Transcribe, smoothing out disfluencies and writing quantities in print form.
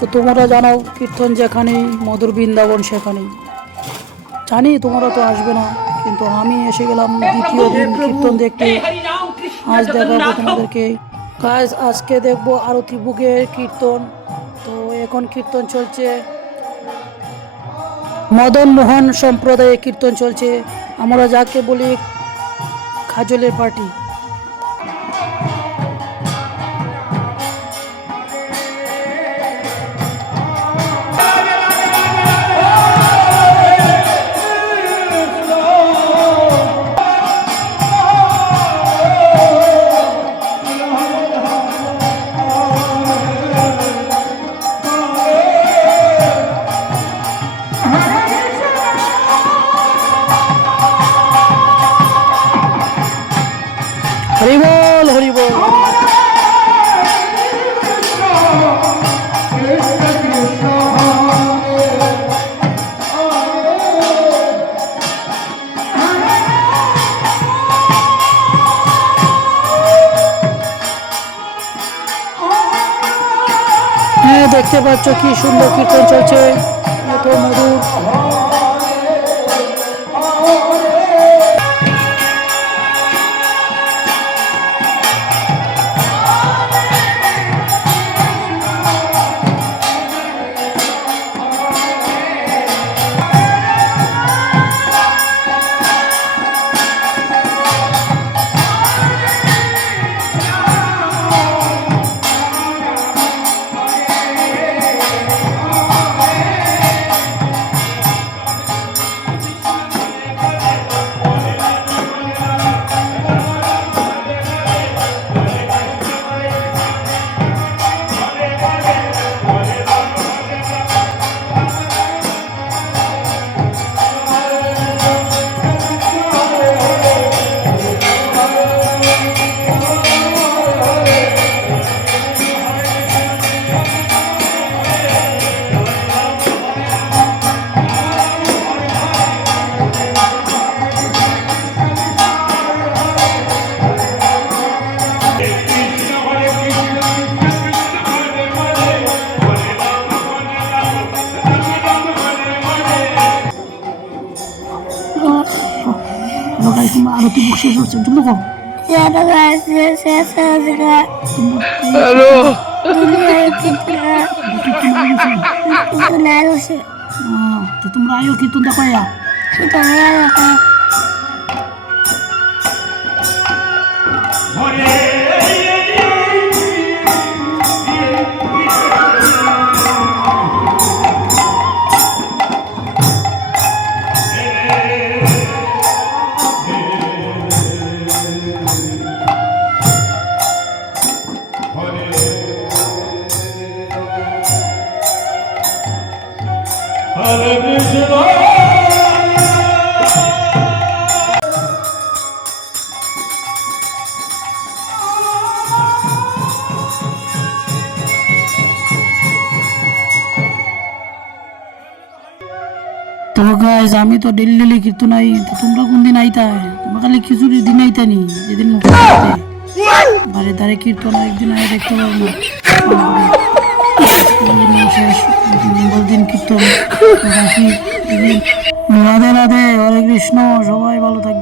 তো তোমরা জানো কীর্তন যেখানেই মধুর বৃন্দাবন সেখানেই। জানি তোমরা তো আসবে না, কিন্তু আমি এসে গেলাম দ্বিতীয় দিন কীর্তন দেখতে। আজ দেখাবো তোমাদেরকে কাজ। আজকে দেখবো আরতি বুকের কীর্তন। তো এখন কীর্তন চলছে, মদন মোহন সম্প্রদায়ে কীর্তন চলছে, আমরা যাকে বলি খাজলের পার্টি। হরি বল হরি বল। হ্যাঁ, দেখতে পাচ্ছ কি সুন্দর কীর্তন চলছে, এত মধুর। আরতি বুক শেষ হচ্ছে, জন্য কম। হ্যালো, তো তোমরা আয়ো কীর্তন দেখো। তো গাইজ, আমি তো ডেলি ডেলি কীর্তন আই, তো তোমরা কোন দিন আইতা? তোমরা খালি খিচুড়ির দিন আইতা নি, যেদিন বারে ধারে কীর্তন একদিন আয় দেখতে পারবো না। শেষ দিন কীর্তন। রাধে রাধে, হরে কৃষ্ণ, সবাই ভালো থাকবে।